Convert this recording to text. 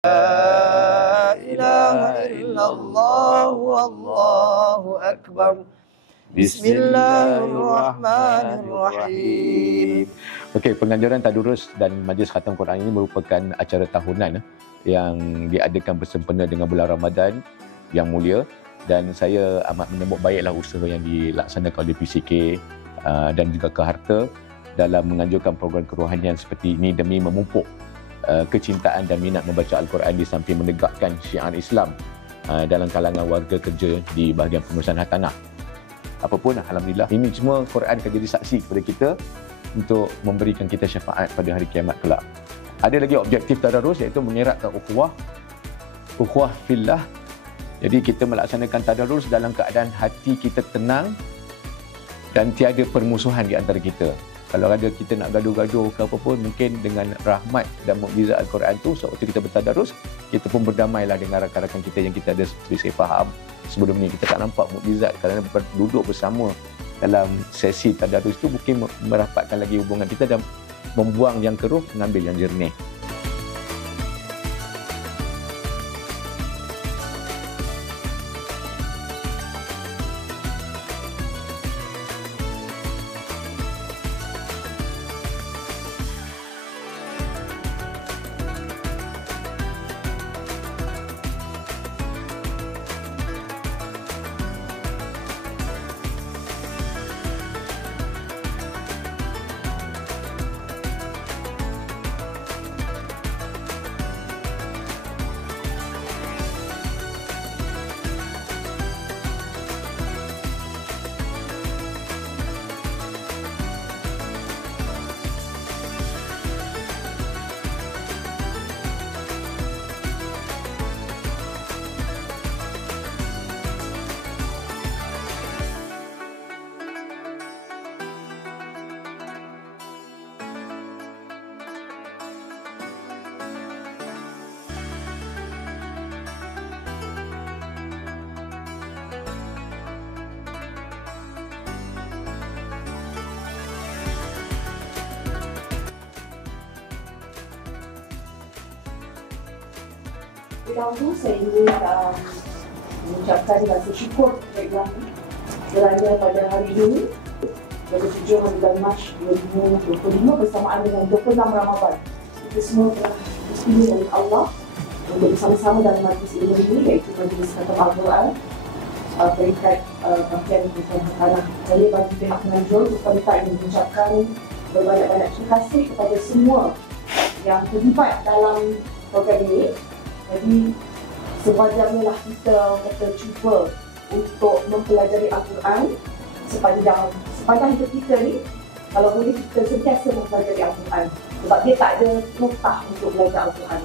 La ilaha illallah wallahu akbar. Bismillahirrahmanirrahim. Okey, penganjuran tadarus dan majlis khatam Quran ini merupakan acara tahunan yang diadakan bersempena dengan bulan Ramadan yang mulia, dan saya amat menyambut baiklah usaha yang dilaksanakan oleh PCK dan juga Keharta dalam menganjurkan program kerohanian seperti ini demi memupuk kecintaan dan minat membaca Al-Quran di samping menegakkan syiar Islam dalam kalangan warga kerja di bahagian pengurusan hartanah. Apapun, alhamdulillah, ini semua Quran akan jadi saksi kepada kita untuk memberikan kita syafaat pada hari kiamat kelak. Ada lagi objektif tadarus, iaitu mengeratkan ukhuwah fillah. Jadi kita melaksanakan tadarus dalam keadaan hati kita tenang dan tiada permusuhan di antara kita. Kalau ada kita nak gaduh-gaduh ke apa pun, mungkin dengan rahmat dan mukjizat Al-Quran tu, sewaktu kita bertadarus, kita pun berdamailah dengan rakan-rakan kita yang kita ada selisih faham. Sebelum ni kita tak nampak mukjizat kerana duduk bersama dalam sesi tadarus tu mungkin merapatkan lagi hubungan kita dan membuang yang keruh, mengambil yang jernih. Pertama, saya ingin mengucapkan rasa syukur kepada Ilahi kerana pada hari ini, 27 hari bulan Mac 2025 bersamaan dengan 26 Ramadan, kita semua telah dipilih oleh Allah untuk bersama-sama dalam majlis ilmu ini, iaitu majlis khatam Al-Quran peringkat bahagian pengurusan hartanah. Saya bagi pihak penganjur, kita ingin mengucapkan berbanyak-banyak terima kasih kepada semua yang terlibat dalam program ini. Jadi sewajarnya lah kita cuba untuk mempelajari Al-Quran sepanjang hidup kita ni. Kalau boleh kita sentiasa mempelajari Al-Quran, sebab dia tak ada notah untuk belajar Al-Quran.